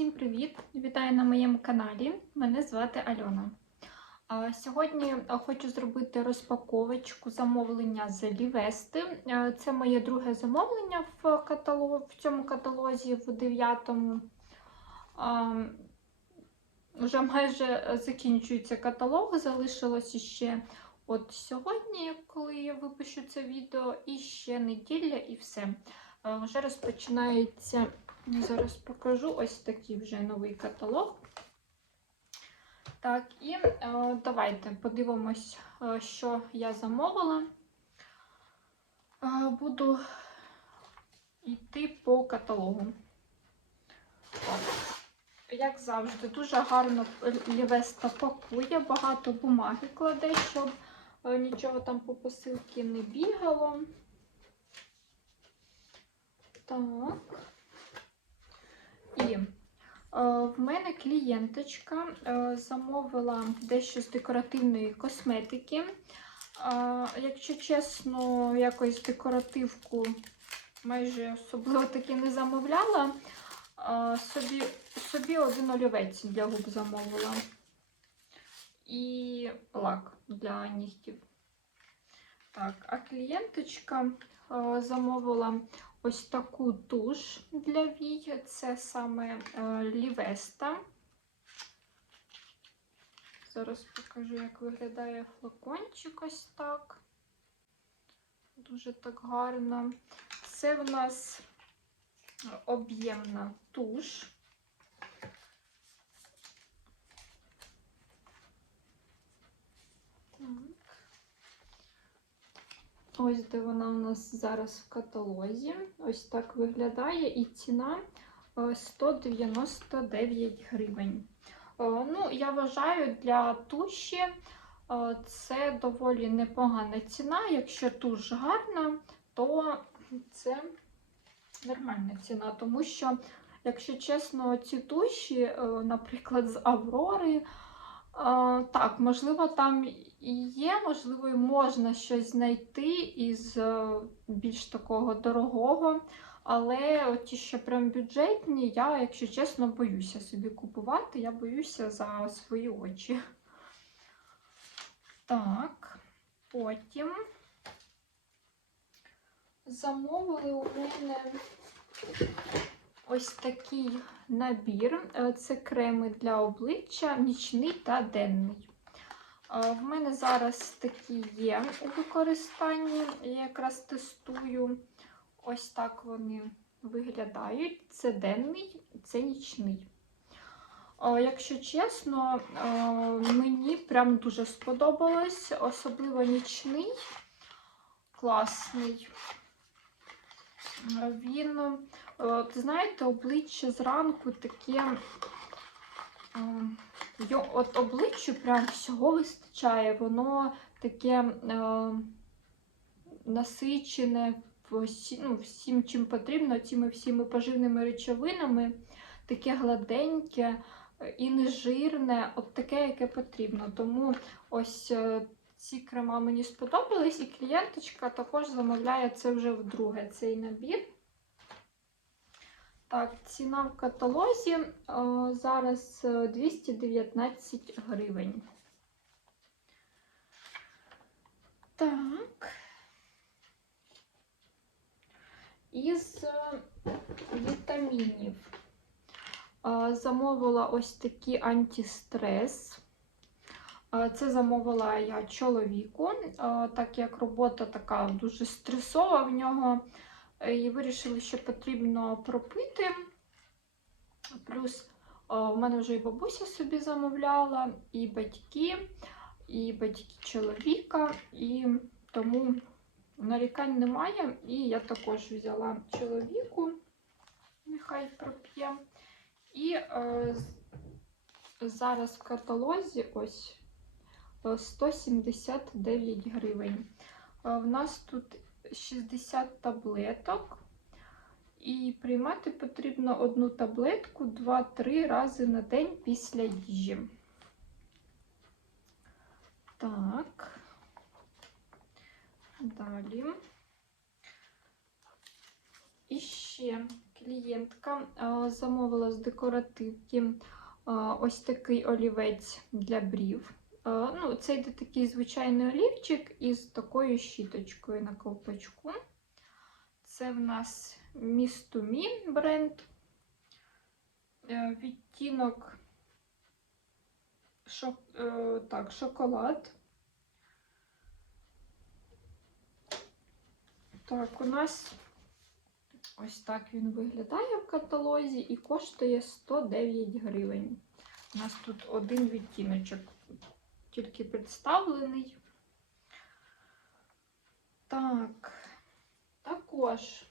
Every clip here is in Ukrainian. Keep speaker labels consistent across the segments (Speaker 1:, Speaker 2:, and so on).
Speaker 1: Всім привіт! Вітаю на моєму каналі. Мене звати Альона. Сьогодні хочу зробити розпаковочку замовлення з Лівести. Це моє друге замовлення в, каталог, в цьому каталозі в 9-му. Вже майже закінчується каталог, залишилось ще от сьогодні, коли я випущу це відео, і ще неділя, і все. Вже розпочинається. Зараз покажу ось такий вже новий каталог. Так, і е, давайте подивимось, е, що я замовила. Е, буду йти по каталогу. Як завжди, дуже гарно Лівеста пакує, багато бумаги кладе, щоб е, нічого там по посилці не бігало. Так. Е, в мене клієнточка е, замовила дещо з декоративної косметики. Е, якщо чесно, якось декоративку майже особливо таки не замовляла. Собі, собі один олівець для губ замовила. І лак для нігтів. Так, а клієнточка замовила ось таку туш для вій. Це саме е, Лівеста. Зараз покажу, як виглядає флакончик ось так. Дуже так гарно. Це в нас об'ємна туш. Ось де вона у нас зараз в каталозі. Ось так виглядає і ціна е, 199 гривень. Е, Ну, я вважаю, для туші е, це доволі непогана ціна. Якщо туш гарна, то це нормальна ціна, тому що, якщо чесно, ці туші, е, наприклад, з Аврори. А, Так, можливо, там і є, можливо, і можна щось знайти із е, більш такого дорогого. Але ті, що прям бюджетні, я, якщо чесно, боюся собі купувати. Я боюся за свої очі. Так, потім замовили у мене ось такий набір. Е, Це креми для обличчя, нічний та денний. Е, В мене зараз такі є у використанні. Я якраз тестую. Ось так вони виглядають. Це денний, це нічний. Е, Якщо чесно, мені прям дуже сподобалось, особливо нічний, класний. Е, Він знаєте, обличчя зранку таке. е, От обличчю прям всього вистачає, воно таке е, насичене ну, всім, чим потрібно, цими всіми поживними речовинами, таке гладеньке е, і не жирне, от таке, яке потрібно. Тому ось е, ці крема мені сподобались, і клієнточка також замовляє це вже вдруге, цей набір. Так, ціна в каталозі е, зараз е, 219 гривень. Так. Із е, вітамінів е, замовила ось такий антистрес. Це замовила я чоловіку, так як робота така дуже стресова в нього. Е, І вирішили, що потрібно пропити. Плюс в мене вже і бабуся собі замовляла, і батьки, і батьки чоловіка, і тому нарікань немає. І я також взяла чоловіку, нехай проп'є. І е, зараз в каталозі ось 179 гривень. В нас тут 60 таблеток. І приймати потрібно одну таблетку 2-3 рази на день після їжі. Так. Далі. І ще клієнтка замовила з декоративки ось такий олівець для брів. Е, Ну, це йде такий звичайний олівчик із такою щіточкою на ковпачку. Це в нас Me бренд. Е, Відтінок шок, е, так, шоколад. Так, у нас ось так він виглядає в каталозі і коштує 109 гривень. У нас тут один відтіночок тільки представлений. Так, також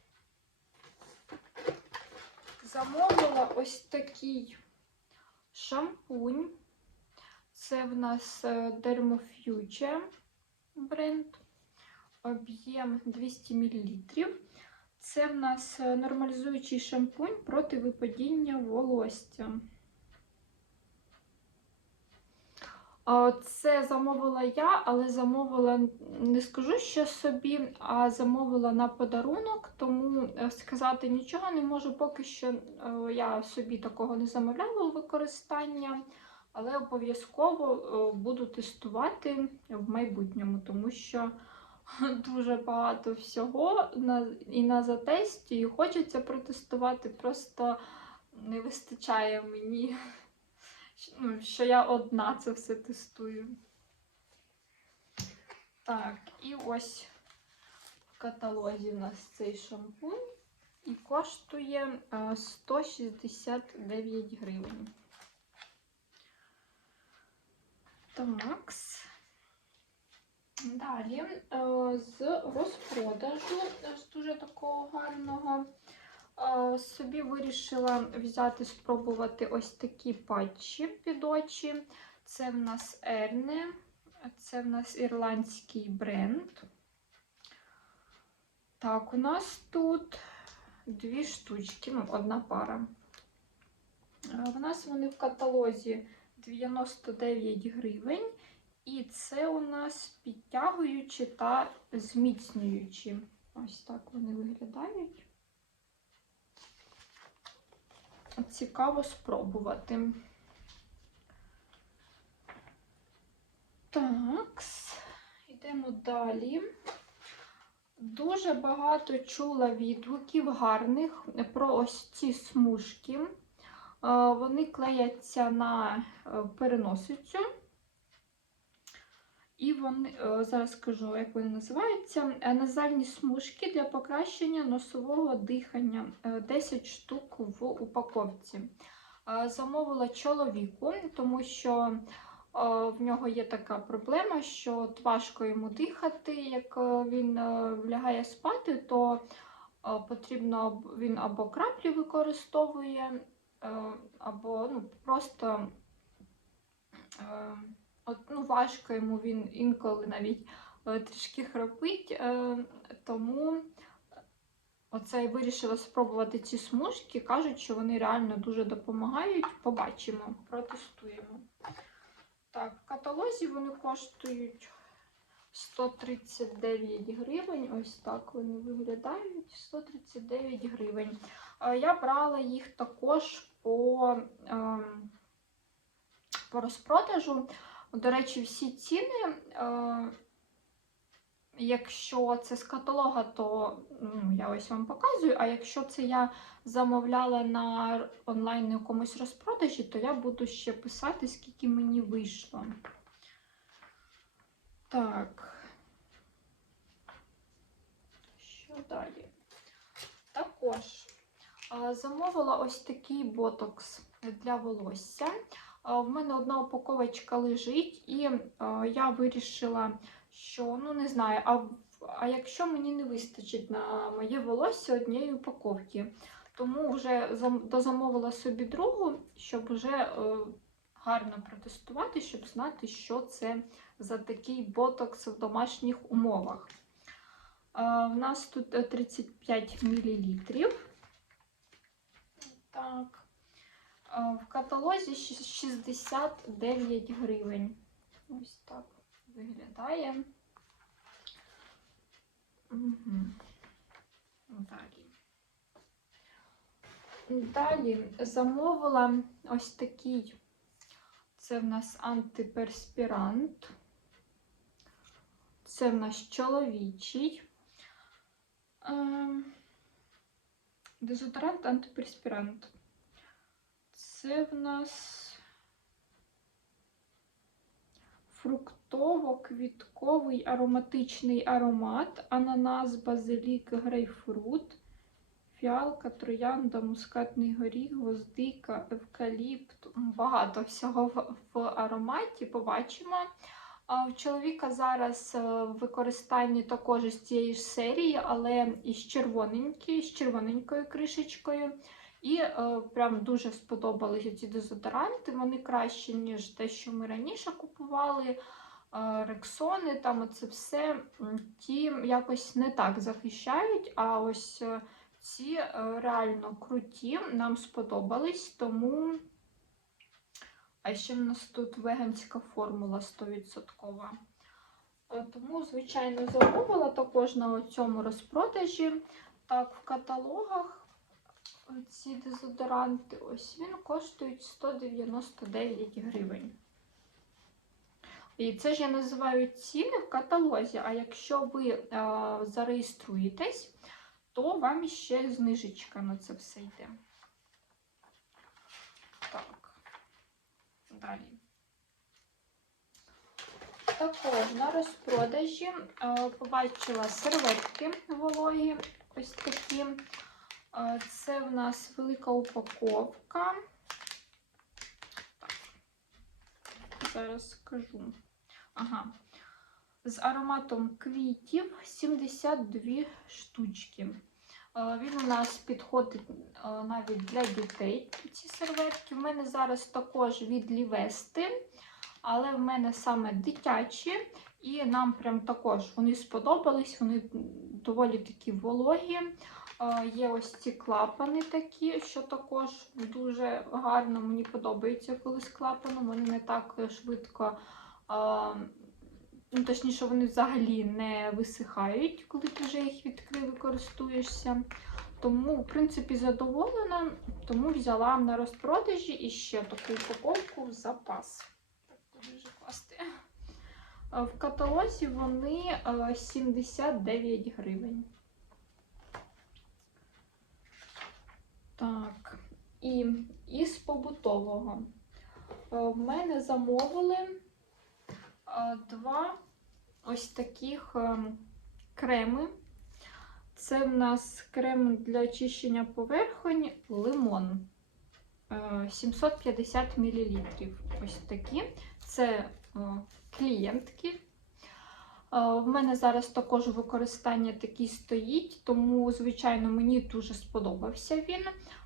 Speaker 1: замовила ось такий шампунь. Це в нас е, Dermofuture бренд. Об'єм 200 мл. Це в нас е, нормалізуючий шампунь проти випадіння волосся. А Це замовила я, але замовила, не скажу що собі, а замовила на подарунок, тому е, сказати нічого не можу, поки що е, я собі такого не замовляла у використання, але обов'язково е, буду тестувати в майбутньому, тому що дуже багато всього і на затесті, і хочеться протестувати, просто не вистачає мені ну, що я одна це все тестую. Так, і ось в каталозі в нас цей шампунь і коштує е, 169 гривень. Такс. Далі е, з розпродажу з дуже такого гарного. Собі вирішила взяти, спробувати ось такі патчі під очі. Це в нас Ерне, це в нас ірландський бренд. Так, у нас тут дві штучки, ну, одна пара. В нас вони в каталозі 99 гривень. І це у нас підтягуючі та зміцнюючі. Ось так вони виглядають. Цікаво спробувати. Так, йдемо далі. Дуже багато чула відгуків гарних про ось ці смужки. Е, Вони клеяться на е, переносицю. І вони, е, зараз скажу, як вони називаються. Е, Назальні смужки для покращення носового дихання. Е, 10 штук в упаковці. Е, Замовила чоловіку, тому що е, в нього є така проблема, що важко йому дихати. Як е, він е, лягає спати, то е, потрібно він або краплі використовує, е, або ну, просто. Е, От, ну, важко йому він інколи навіть е, трішки храпить, е, тому оце я вирішила спробувати ці смужки. Кажуть, що вони реально дуже допомагають. Побачимо, протестуємо. Так, в каталозі вони коштують 139 гривень. Ось так вони виглядають. 139 гривень. Е, Я брала їх також по, ем, по розпродажу. До речі, всі ціни, е, якщо це з каталога, то ну, я ось вам показую. А якщо це я замовляла на онлайн якомусь розпродажі, то я буду ще писати, скільки мені вийшло. Так. Що далі? Також замовила ось такий ботокс для волосся. В мене одна упаковочка лежить, і е, я вирішила, що ну не знаю, а, а якщо мені не вистачить на моє волосся однієї упаковки, тому вже дозамовила собі другу, щоб вже е, гарно протестувати, щоб знати, що це за такий ботокс в домашніх умовах. Е, В нас тут е, 35 мл. Так. В каталозі 69 гривень. Ось так виглядає. Угу. Далі. Далі замовила ось такий. Це в нас антиперспірант. Це в нас чоловічий. Ем, Дезодорант антиперспірант. Це в нас фруктово-квітковий ароматичний аромат, ананас, базилік, грейпфрут, фіалка, троянда, мускатний горіх, гвоздика, евкаліпт. Багато всього в, ароматі побачимо. В чоловіка зараз е, в використанні також з цієї ж серії, але із червоненькою, з червоненькою кришечкою. І е, прям дуже сподобалися ці дезодоранти. Вони кращі, ніж те, що ми раніше купували. Е, Рексони, там оце все, ті якось не так захищають. А ось е, ці е, реально круті, нам сподобались, тому. А ще в нас тут веганська формула 100%. Е, Тому, звичайно, замовила також на цьому розпродажі. Так, в каталогах ці дезодоранти, ось він коштують 199 гривень. І це ж я називаю ціни в каталозі, а якщо ви е, зареєструєтесь, то вам ще знижечка на це все йде. Так, далі. Також на розпродажі е, побачила серветки вологі, ось такі. Це в нас велика упаковка. Так, зараз скажу. Ага. З ароматом квітів 72 штучки. Він у нас підходить навіть для дітей. Ці серветки. У мене зараз також від Лівести, але в мене саме дитячі. І нам прям також вони сподобались, вони доволі такі вологі. Є ось ці клапани такі, що також дуже гарно. Мені подобається, коли з клапаном. Вони не так швидко, ну, точніше, вони взагалі не висихають, коли ти вже їх відкрив і користуєшся. Тому, в принципі, задоволена, тому взяла на розпродажі і ще таку упаковку в запас. Вже класти? В каталозі вони е, 79 гривень. Так, і із побутового. Е, В мене замовили е, два ось таких е, креми. Це в нас крем для очищення поверхонь лимон. Е, 750 мл. Ось такі. Це клієнтки. Е, В мене зараз також використання такий стоїть, тому, звичайно, мені дуже сподобався він.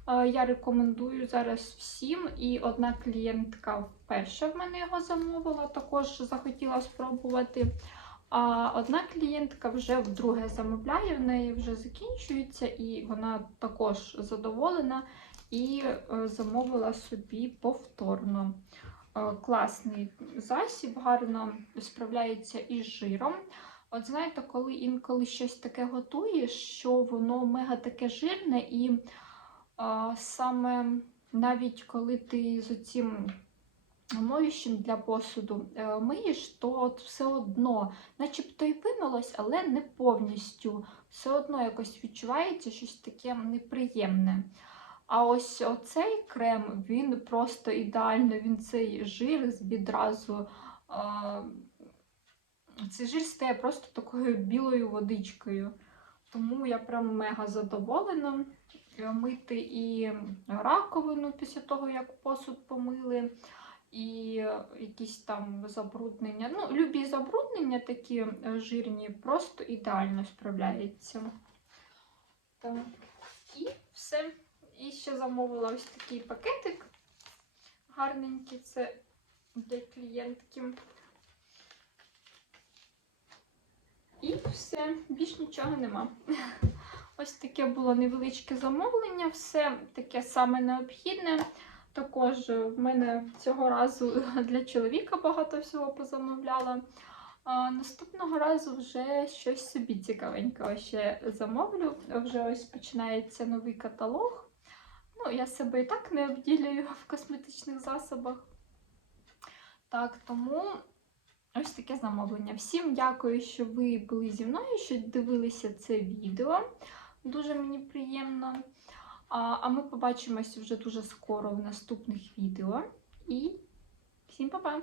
Speaker 1: Е, Я рекомендую зараз всім. І одна клієнтка вперше в мене його замовила, також захотіла спробувати. А одна клієнтка вже вдруге замовляє, в неї вже закінчується, і вона також задоволена і е, замовила собі повторно. Е, Класний засіб, гарно справляється із жиром. От знаєте, коли інколи щось таке готуєш, що воно мега таке жирне, і а, саме навіть коли ти з оцим моющим для посуду е, миєш, то от все одно, начебто й вимилось, але не повністю. Все одно якось відчувається щось таке неприємне. А ось оцей крем, він просто ідеально, він цей жир відразу. Цей жир стає просто такою білою водичкою. Тому я прям мега задоволена. Е, Мити і раковину після того, як посуд помили, і якісь там забруднення. Ну, любі забруднення такі е, жирні, просто ідеально справляється. Так. І все. І ще замовила ось такий пакетик гарненький. Це для клієнтки. І все, більш нічого нема. Ось таке було невеличке замовлення, все таке саме необхідне. Також в мене цього разу для чоловіка багато всього позамовляла. А наступного разу вже щось собі цікавенького ще замовлю. Вже ось починається новий каталог. Ну я себе і так не обділюю в косметичних засобах. Так, тому ось таке замовлення. Всім дякую, що ви були зі мною, що дивилися це відео. Дуже мені приємно. А, ми побачимося вже дуже скоро в наступних відео. І всім па-па!